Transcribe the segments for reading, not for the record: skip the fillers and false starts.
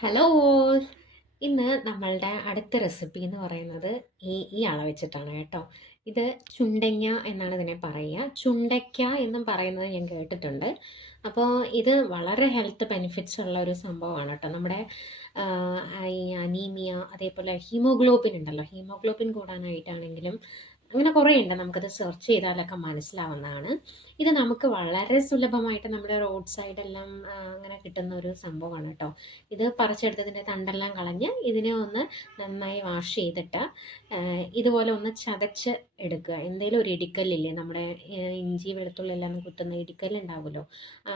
Hello! ഇന്ന് നമ്മളുടെ അടുത്ത റെസിപ്പി എന്ന് പറയുന്നത് ഈ അള വെച്ചിട്ടാണ് കേട്ടോ. ഇത് ചുണ്ടെങ്ങ എന്നാണ് ഇതിനെ പറയുക. ചുണ്ടയ്ക്ക എന്നും പറയുന്നത് ഞാൻ കേട്ടിട്ടുണ്ട്. അപ്പോൾ ഇത് വളരെ ഹെൽത്ത് ബെനിഫിറ്റ്സ് ഉള്ള ഒരു സംഭവമാണ് കേട്ടോ. നമ്മുടെ ഈ അനീമിയ അതേപോലെ ഹീമോഗ്ലോബിൻ ഉണ്ടല്ലോ, ഹീമോഗ്ലോബിൻ കൂടാനായിട്ടാണെങ്കിലും അങ്ങനെ കുറേ ഉണ്ട്. നമുക്കത് സെർച്ച് ചെയ്താലൊക്കെ മനസ്സിലാവുന്നതാണ്. ഇത് നമുക്ക് വളരെ സുലഭമായിട്ട് നമ്മുടെ റോഡ് സൈഡെല്ലാം അങ്ങനെ കിട്ടുന്ന ഒരു സംഭവമാണ് കേട്ടോ. ഇത് പറിച്ചെടുത്തതിൻ്റെ തണ്ടെല്ലാം കളഞ്ഞ് ഇതിനെ ഒന്ന് നന്നായി വാഷ് ചെയ്തിട്ട് ഇതുപോലെ ഒന്ന് ചതച്ച് എടുക്കുക. എന്തേലും ഒരു ഇടിക്കല്ലില്ലേ, നമ്മുടെ ഇഞ്ചി വെളുത്തുള്ളി എല്ലാം കുത്തുന്ന ഇടിക്കല്ലുണ്ടാവുമല്ലോ,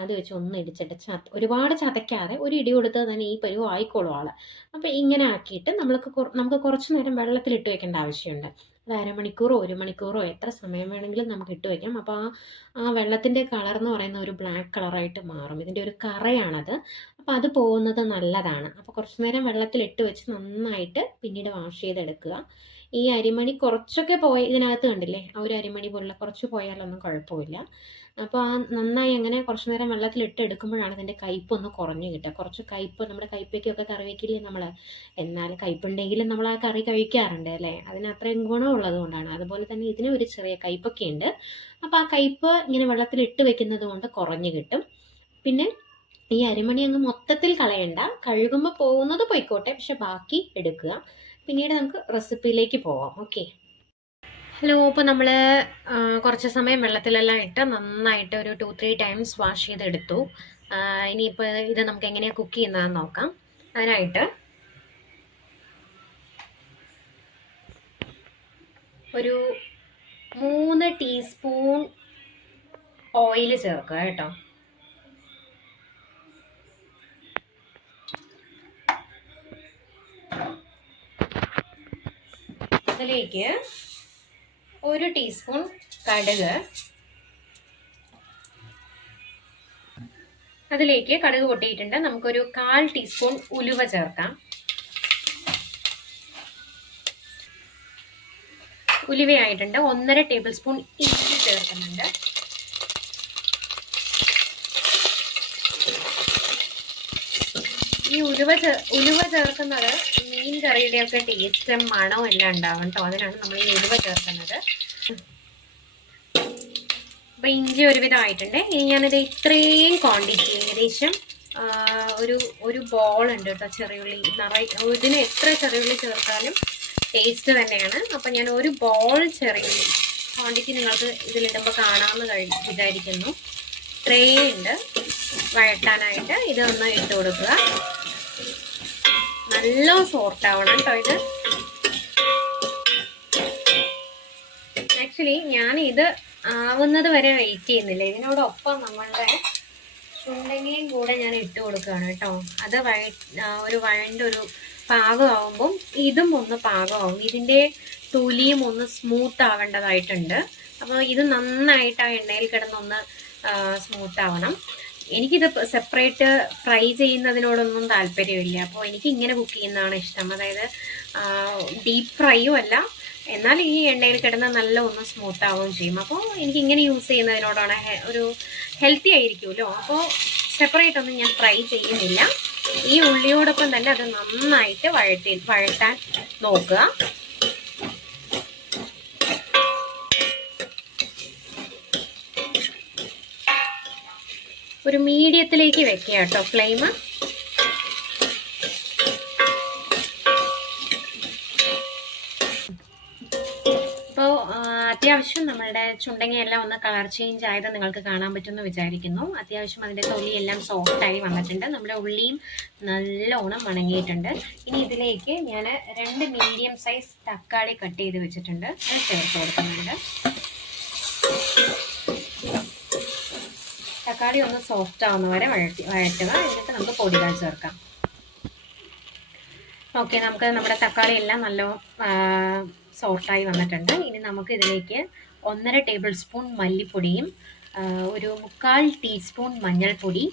അത് വെച്ച് ഒന്ന് ഇടിച്ചിട്ട് ഒരുപാട് ചതയ്ക്കാതെ ഒരു ഇടി കൊടുത്താൽ തന്നെ ഈ പരുവം ആയിക്കോളും ആള്. അപ്പോൾ ഇങ്ങനെ ആക്കിയിട്ട് നമുക്ക് കുറച്ച് നേരം വെള്ളത്തിലിട്ട് വെക്കേണ്ട ആവശ്യമുണ്ട്. അത് അരമണിക്കൂറോ 1 മണിക്കൂറോ എത്ര സമയം വേണമെങ്കിലും നമുക്ക് ഇട്ട് വയ്ക്കാം. അപ്പോൾ ആ വെള്ളത്തിൻ്റെ കളർ എന്ന് പറയുന്ന ഒരു ബ്ലാക്ക് കളറായിട്ട് മാറും. ഇതിൻ്റെ ഒരു കറയാണത്. അപ്പോൾ അത് പോകുന്നത് നല്ലതാണ്. അപ്പോൾ കുറച്ച് നേരം വെള്ളത്തിലിട്ട് വെച്ച് നന്നായിട്ട് പിന്നീട് വാഷ് ചെയ്തെടുക്കുക. ഈ അരിമണി കുറച്ചൊക്കെ ഇതിനകത്ത് കണ്ടില്ലേ, ആ ഒരു അരിമണി പോലുള്ള കുറച്ച് പോയാലൊന്നും കുഴപ്പമില്ല. അപ്പോൾ നന്നായി അങ്ങനെ കുറച്ച് നേരം വെള്ളത്തിലിട്ട് എടുക്കുമ്പോഴാണ് ഇതിൻ്റെ കയ്പ്പൊന്ന് കുറഞ്ഞ് കിട്ടുക. കുറച്ച് കയ്പ്പ്, നമ്മുടെ കയ്പ്പയ്ക്കൊക്കെ കറി വയ്ക്കില്ലേ നമ്മൾ, എന്നാൽ കയ്പ്പുണ്ടെങ്കിലും നമ്മൾ ആ കറി കഴിക്കാറുണ്ട് അല്ലേ, അതിന് അത്രയും ഗുണമുള്ളത് കൊണ്ടാണ്. അതുപോലെ തന്നെ ഇതിന് ഒരു ചെറിയ കയ്പ്പൊക്കെ ഉണ്ട്. അപ്പോൾ ആ കയ്പ്പ് ഇങ്ങനെ വെള്ളത്തിലിട്ട് വെക്കുന്നത് കൊണ്ട് കുറഞ്ഞ് കിട്ടും. പിന്നെ ഈ അരിമണി അങ്ങ് മൊത്തത്തിൽ കളയണ്ട, കഴുകുമ്പോൾ പോകുന്നത് പോയിക്കോട്ടെ, പക്ഷെ ബാക്കി എടുക്കുക. പിന്നീട് നമുക്ക് റെസിപ്പിയിലേക്ക് പോവാം. ഓക്കെ. ഹലോ. ഇപ്പോൾ നമ്മൾ കുറച്ച് സമയം വെള്ളത്തിലെല്ലാം ഇട്ട് നന്നായിട്ട് ഒരു 2-3 ടൈംസ് വാഷ് ചെയ്തെടുത്തു. ഇനിയിപ്പോൾ ഇത് നമുക്ക് എങ്ങനെയാണ് കുക്ക് ചെയ്യുന്നതെന്ന് നോക്കാം. അതിനായിട്ട് ഒരു 3 ടീസ്പൂൺ ഓയിൽ ചേർക്കുക കേട്ടോ. അതിലേക്ക് 1 ടീസ്പൂൺ കടുക്, അതിലേക്ക് കടുക് പൊട്ടിയിട്ടുണ്ട്. നമുക്കൊരു 1/4 ടീസ്പൂൺ ഉലുവ ചേർക്കാം. ഉലുവയായിട്ടുണ്ട്. 1.5 ടേബിൾ സ്പൂൺ ഇഞ്ചി ചേർക്കുന്നുണ്ട്. ഈ ഉലുവ ചേർക്കുന്നത് മീൻ കറിയുടെയൊക്കെ ടേസ്റ്റും മണവും എല്ലാം ഉണ്ടാവും കേട്ടോ. അതിനാണ് നമ്മൾ ഈ ഉലുവ ചേർക്കുന്നത്. അപ്പം ഇഞ്ചി ഒരുവിധമായിട്ടുണ്ട്. ഇനി ഞാനിത് ഇത്രയും ക്വാണ്ടിറ്റി, ഏകദേശം ഒരു ബോൾ ഉണ്ട് കേട്ടോ ചെറിയുള്ളി. ഇതിന് എത്ര ചെറിയുള്ളി ചേർത്താലും ടേസ്റ്റ് തന്നെയാണ്. അപ്പം ഞാൻ ഒരു ബോൾ ചെറിയുള്ളി, ക്വാണ്ടിറ്റി നിങ്ങൾക്ക് ഇതിലിടുമ്പോൾ കാണാമെന്ന് വിചാരിക്കുന്നു. ഇത്രയും ഉണ്ട് വഴട്ടാനായിട്ട്. ഇതൊന്ന് ഇട്ട് കൊടുക്കുക. നല്ല സോർട്ട് ആവണം കേട്ടോ ഇത്. ആക്ച്വലി ഞാനിത് ആവുന്നത് വരെ വെയിറ്റ് ചെയ്യുന്നില്ല. ഇതിനോടൊപ്പം നമ്മളുടെ ചുണ്ടങ്ങയും കൂടെ ഞാൻ ഇട്ട് കൊടുക്കുകയാണ് കേട്ടോ. അത് ഒരു വഴൻ്റെ ഒരു പാകമാവുമ്പം ഇതും ഒന്ന് പാകമാവും. ഇതിൻ്റെ തൊലിയും ഒന്ന് സ്മൂത്ത് ആവേണ്ടതായിട്ടുണ്ട്. അപ്പോൾ ഇത് നന്നായിട്ട് ആ എണ്ണയിൽ കിടന്നൊന്ന് സ്മൂത്ത് ആവണം. എനിക്കിത് സെപ്പറേറ്റ് ഫ്രൈ ചെയ്യുന്നതിനോടൊന്നും താല്പര്യമില്ല. അപ്പോൾ എനിക്ക് ഇങ്ങനെ കുക്ക് ചെയ്യുന്നതാണ് ഇഷ്ടം. അതായത് ഡീപ്പ് ഫ്രൈയും അല്ല, എന്നാൽ ഈ എണ്ണയിൽ കിടന്ന് നല്ല ഒന്ന് സ്മൂത്ത് ആവുകയും ചെയ്യും. അപ്പോൾ എനിക്ക് ഇങ്ങനെ യൂസ് ചെയ്യുന്നതിനോടാണ് ഒരു ഹെൽത്തി ആയിരിക്കുമല്ലോ. അപ്പോൾ സെപ്പറേറ്റ് ഒന്നും ഞാൻ ഫ്രൈ ചെയ്യുന്നില്ല. ഈ ഉള്ളിയോടൊപ്പം തന്നെ അത് നന്നായിട്ട് വഴറ്റാൻ നോക്കുക. ഒരു മീഡിയത്തിലേക്ക് വെക്കുക കേട്ടോ ഫ്ലെയിം. അപ്പോൾ അത്യാവശ്യം നമ്മളുടെ ചുണ്ടങ്ങയെല്ലാം ഒന്ന് കളർ ചേഞ്ച് ആയത് നിങ്ങൾക്ക് കാണാൻ പറ്റുമെന്ന് വിചാരിക്കുന്നു. അത്യാവശ്യം അതിൻ്റെ തൊലിയെല്ലാം സോഫ്റ്റായി വന്നിട്ടുണ്ട്. നമ്മുടെ ഉള്ളിയും നല്ലോണം വണങ്ങിയിട്ടുണ്ട്. ഇനി ഇതിലേക്ക് ഞാൻ 2 മീഡിയം സൈസ് തക്കാളി കട്ട് ചെയ്ത് വെച്ചിട്ടുണ്ട്. അത് ചേർത്ത് കൊടുക്കുന്നുണ്ട്. തക്കാളി ഒന്ന് സോഫ്റ്റ് ആവുന്ന വരെ വഴറ്റുക. എന്നിട്ട് നമുക്ക് പൊടികൾ ചേർക്കാം. ഓക്കെ, നമ്മുടെ തക്കാളി എല്ലാം നല്ല സോഫ്റ്റായി വന്നിട്ടുണ്ട്. ഇനി നമുക്ക് ഇതിലേക്ക് 1.5 ടേബിൾ സ്പൂൺ മല്ലിപ്പൊടിയും ഒരു 3/4 ടീസ്പൂൺ മഞ്ഞൾപ്പൊടി,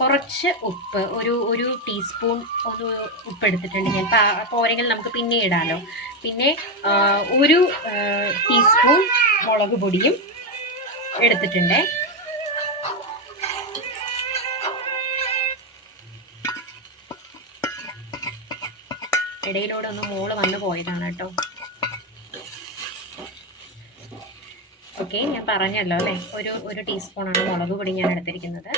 കുറച്ച് ഉപ്പ്, ഒരു ടീസ്പൂൺ ഉപ്പ് എടുത്തിട്ടുണ്ട് ഞാൻ. പോരെങ്കിൽ നമുക്ക് പിന്നെ ഇടാമല്ലോ. പിന്നെ 1 ടീസ്പൂൺ മുളക് പൊടിയും എടുത്തിട്ടുണ്ട്. ഇടയിലൂടെ ഒന്ന് മോള് വന്നു പോയതാണ് കേട്ടോ. ഓക്കെ, ഞാൻ പറഞ്ഞല്ലോ അല്ലേ, ഒരു ടീസ്പൂണാണ് മുളക് പൊടി ഞാൻ എടുത്തിരിക്കുന്നത്.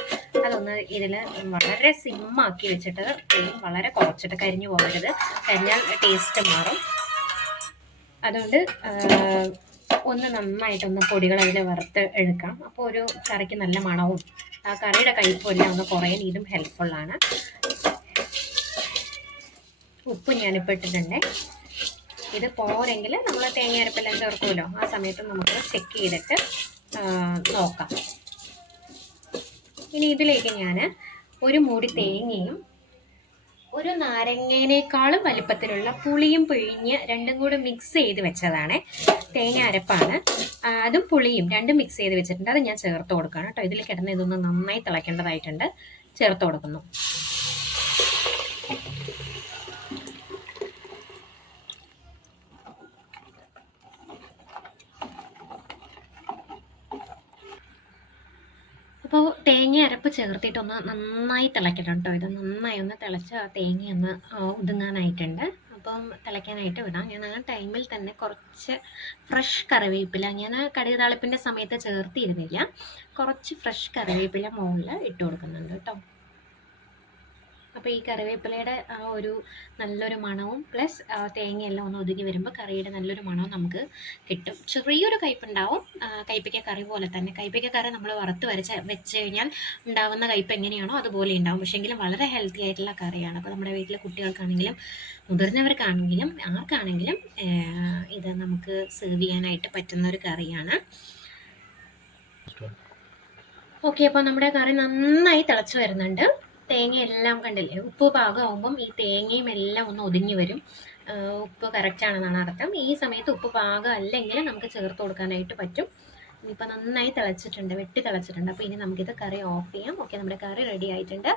അതൊന്ന് ഇതിൽ വളരെ സിമ്മാക്കി വെച്ചിട്ട് ഫ്ലെയിം വളരെ കുറച്ചിട്ട്, കരിഞ്ഞു പോകരുത്, കരിഞ്ഞാൽ ടേസ്റ്റ് മാറും. അതുകൊണ്ട് ഒന്ന് നന്നായിട്ടൊന്ന് പൊടികൾ അതിൽ വറുത്ത് എടുക്കാം. അപ്പോൾ ഒരു കറിക്ക് നല്ല മണവും ആ കറിയുടെ കയ്പും എല്ലാം ഒന്ന് കുറയാൻ ഇതും ഹെൽപ്ഫുള്ളാണ്. ഉപ്പ് ഞാനിപ്പോൾ ഇട്ടിട്ടുണ്ട്. ഇത് പോരെങ്കിൽ നമ്മൾ തേങ്ങ അരപ്പെല്ലാം ചേർക്കുമല്ലോ, ആ സമയത്ത് നമുക്ക് ചെക്ക് ചെയ്തിട്ട് നോക്കാം. ഇനി ഇതിലേക്ക് ഞാൻ ഒരു മൂടി തേങ്ങയും ഒരു നാരങ്ങേനേക്കാളും വലിപ്പത്തിലുള്ള പുളിയും പിഴിഞ്ഞ് രണ്ടും കൂടി മിക്സ് ചെയ്ത് വെച്ചതാണ്. തേങ്ങ അരപ്പാണ്, അതും പുളിയും രണ്ടും മിക്സ് ചെയ്ത് വെച്ചിട്ടുണ്ട്. അത് ഞാൻ ചേർത്ത് കൊടുക്കണം കേട്ടോ. ഇതിൽ കിടന്ന് ഇതൊന്ന് നന്നായി തിളയ്ക്കേണ്ടതായിട്ടുണ്ട്. ചേർത്ത് കൊടുക്കുന്നു. അപ്പോൾ തേങ്ങ അരപ്പ് ചേർത്തിട്ടൊന്ന് നന്നായി തിളയ്ക്കണം കേട്ടോ. ഇത് നന്നായി ഒന്ന് തിളച്ച് ആ തേങ്ങയൊന്ന് ഒതുങ്ങാനായിട്ടുണ്ട്. അപ്പം തിളയ്ക്കാനായിട്ട് വിടാം. ഞാൻ ആ ടൈമിൽ തന്നെ കുറച്ച് ഫ്രഷ് കറിവേപ്പില, ഞാൻ കടുക് താളിപ്പിൻ്റെ സമയത്ത് ചേർത്തിരുന്നില്ല, കുറച്ച് ഫ്രഷ് കറിവേപ്പില മുകളിൽ ഇട്ട് കൊടുക്കുന്നുണ്ട് കേട്ടോ. അപ്പോൾ ഈ കറിവേപ്പിലയുടെ ആ ഒരു നല്ലൊരു മണവും പ്ലസ് തേങ്ങയെല്ലാം ഒന്ന് ഒതുങ്ങി വരുമ്പോൾ കറിയുടെ നല്ലൊരു മണവും നമുക്ക് കിട്ടും. ചെറിയൊരു കയ്പുണ്ടാവും, കയ്പ്പയ്ക്ക കറി പോലെ തന്നെ. കയ്പ്പയ്ക്ക കറി നമ്മൾ വറുത്ത് വെച്ച് കഴിഞ്ഞാൽ ഉണ്ടാവുന്ന കയ്പ് എങ്ങനെയാണോ അതുപോലെ ഉണ്ടാവും. പക്ഷേങ്കിലും വളരെ ഹെൽത്തി ആയിട്ടുള്ള കറിയാണ്. അപ്പോൾ നമ്മുടെ വീട്ടിലെ കുട്ടികൾക്കാണെങ്കിലും മുതിർന്നവർക്കാണെങ്കിലും ആർക്കാണെങ്കിലും ഇത് നമുക്ക് സെർവ് ചെയ്യാനായിട്ട് പറ്റുന്ന ഒരു കറിയാണ്. ഓക്കെ, അപ്പോൾ നമ്മുടെ കറി നന്നായി തിളച്ച് വരുന്നുണ്ട്. തേങ്ങയെല്ലാം കണ്ടില്ലേ, ഉപ്പ് പാകമാകുമ്പം ഈ തേങ്ങയും എല്ലാം ഒന്ന് ഒതുങ്ങി വരും. ഉപ്പ് കറക്റ്റ് ആണെന്നാണ് അർത്ഥം. ഈ സമയത്ത് ഉപ്പ് പാകം അല്ലെങ്കിൽ നമുക്ക് ചേർത്ത് കൊടുക്കാനായിട്ട് പറ്റും. ഇനിയിപ്പോൾ നന്നായി തിളച്ചിട്ടുണ്ട്, വെട്ടി തിളച്ചിട്ടുണ്ട്. അപ്പോൾ ഇനി നമുക്കിത് കറി ഓഫ് ചെയ്യാം. ഓക്കെ, നമ്മുടെ കറി റെഡി ആയിട്ടുണ്ട്.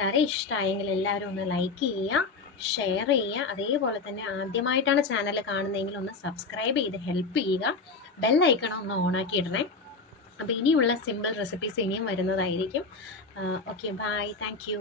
കറി ഇഷ്ടമായെങ്കിൽ എല്ലാവരും ഒന്ന് ലൈക്ക് ചെയ്യുക, ഷെയർ ചെയ്യുക. അതേപോലെ തന്നെ ആദ്യമായിട്ടാണ് ചാനൽ കാണുന്നതെങ്കിൽ ഒന്ന് സബ്സ്ക്രൈബ് ചെയ്ത് ഹെൽപ്പ് ചെയ്യുക. ബെൽ ഐക്കൺ ഒന്ന് ഓണാക്കി ഇടണേ. അപ്പോൾ ഇനിയുള്ള സിമ്പിൾ റെസിപ്പീസ് ഇനിയും വരുന്നതായിരിക്കും. Okay, bye, thank U.